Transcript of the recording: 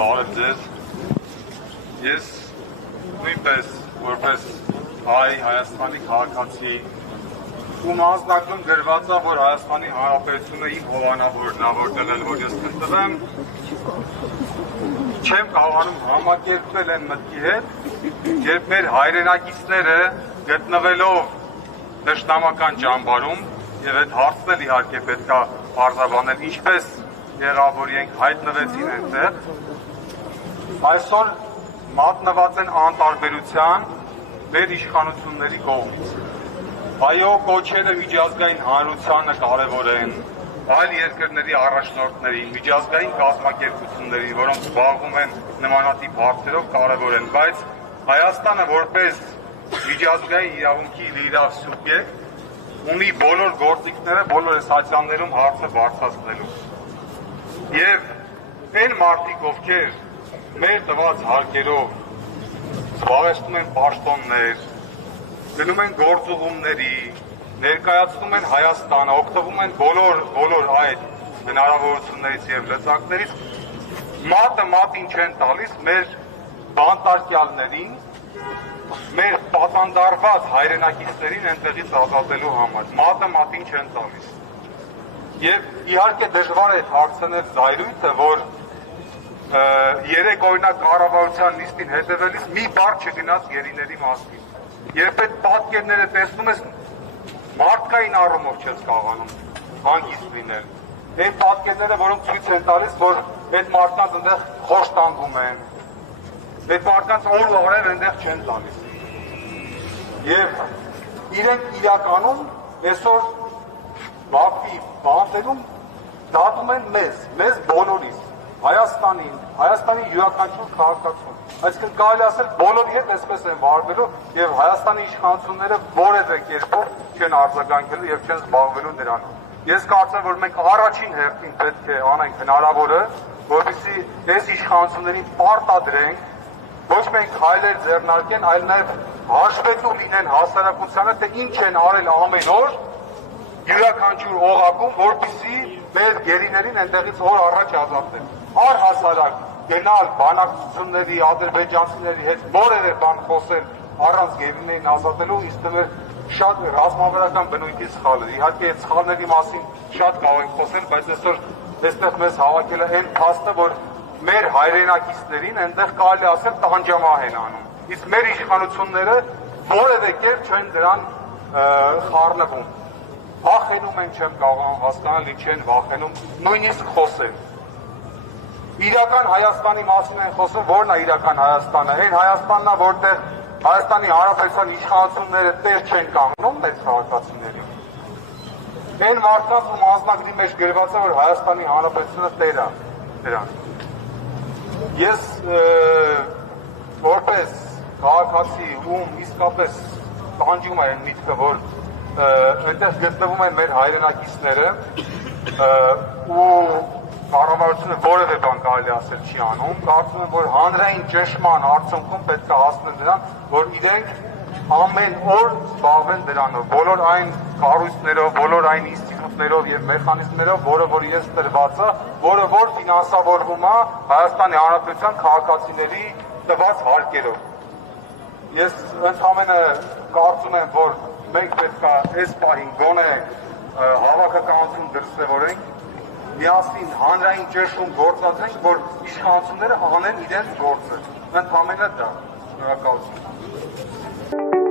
Բարև ձեզ, ես նույնպես որպես հայ Հայաստանի քաղաքացի ում անձնագրում գրված է, որ Հայաստանի Հանրապետությունը իմ հովանավորն է, որ դնել, որ ես կտնվեմ, չեմ կարողանում համակերպվել այն մտքի հետ, երբ մեր հայրենակիցները գտնվելով դաշնամական ճամբարում եւ այդ հարցն էլ իհարկե պետք է պարզաբանել, ինչպես եղավ, որ իրենք հայտնվեցին այնտեղ, այսօր մատնված են անտարբերության մեր իշխանությունների կողմից։ Այո, կոչերը միջազգային հանրությանը կարևոր են, այլ երկրների առաջնորդներին, միջազգային կազմակերպություններին, որոնք զբաղվում են նմանատիպ հարցերով, կարևոր են, բայց Հայաստանը որպես միջազգային իրավունքի լիիրավ սուբյեկտ ունի բոլոր գործիքները, բոլոր ստացիաներում հարցը բարձրացնելու։ Եվ այն մարդիկ, ովքեր մեր տված հարկերով զբաղեցնում են պաշտոններ, գնում են գործուղումների, ներկայացնում են Հայաստանը, օգտվում են բոլոր այդ հնարավորություններից եւ լծակներից, մատը մատին չեն տալիս մեր բանտարկյալներին, մեր պատանդարված հայրենակիցներին այնտեղից ազատելու համար, մատը մատին չեն տալիս։ Եվ իհարկե դժվար է հարցնել զայրույթը, որ երեք օրինակ կառավարության նիստին հետևելիս մի բառ չգնաց գերիների մասին։ Երբ այդ պատկերները տեսնում ես, մարդկային առումով չես կարողանում հանգիստ լինել։ Այն պատկերները, որոնք ցույց են տալիս, որ այդ մարդկանց այնտեղ խոշտանգում են, այդ մարդկանց օր ու արև այնտեղ չեն տալիս։ Եվ իրենք իրականում այսօր Բաքվի բանտերում դատում են մեզ բոլորիս, Հայաստանին, Հայաստանի յուրաքանչյուր քաղաքացուն։ Այսինքն կարելի ասել բոլորի հետ այսպես են վարվելու եւ Հայաստանի իշխանությունները որևէ կերպով չեն արձագանքելու եւ չեն զբաղվելու նրանով։ Ես կարծեմ, որ մենք առաջին հերթին պետք է անենք հնարավորը, որպեսզի այս իշխանություններին պարտադրենք ոչ միայն քայլեր ձեռնարկեն, այլ նաեւ հաշվետու լինեն հասարակությանը, թե ինչ են արել ամեն օր յուրաքանչյուր օղակում, որպեսզի մեր գերիներին այնտեղից օր առաջ ազատեն։ Առհասարակ գնալ բանակցությունների, ադրբեջանցիների հետ որևէ բան խոսել առանց գերիներին ազատելու, ինձ թվում է շատ ռազմավարական բնույթի սխալ է։ Իհարկե այդ սխալների մասին շատ կարող ենք խոսել, բայց այսօր այստեղ մեզ հավաքել է այն փաստը, որ մեր հայրենակիցներին այնտեղ կարելի ասել տանջամահ են անում։ Իսկ մեր իշխանությունները որևէ կերպ չեն դրան խառնվում։ Վախենում են, չեմ կարողանում հասկանալ, ինչ են վախենում, նույնիսկ խոսել։ Իրական Հայաստանի մասին են խոսում, որն է իրական Հայաստանը։ Այն Հայաստանն է, որտեղ Հայաստանի Հանրապետության իշխանությունները տեր չեն կանգնում մեր քաղաքացիներին։ Այն մարդկանց, ում անձնագրի մեջ գրված է, որ Հայաստանի Հանրապետությունը տեր է դրան։ Ես որպես քաղաքացի, ում իսկապես տանջում է այն միտքը, որ այնտեղ գտնվում են մեր հայրենակիցները ու կառավարությունը որևէ բան կարելի ասել չի անում, կարծում եմ, որ հանրային ճնշման արդյունքում պետք է հասնել նրան, որ իրենք ամեն օր զբաղվեն դրանով, բոլոր այն կառույցներով, բոլոր այն ինստիտուտներով եւ մեխանիզմներով, որ իրենց տրված է, որ ֆինանսավորվում է Հայաստանի Հանրապետության քաղաքացիների տված հարկերով։ Ես ընդհանրապես կարծում եմ, որ մենք պետք է այս պահին գոնե հավաքականություն դրսևորենք, միասին հանրային ճնշում գործադրենք, որ իշխանությունները անեն իրենց գործը։ Ընդհանրապես դա։ Շնորհակալություն։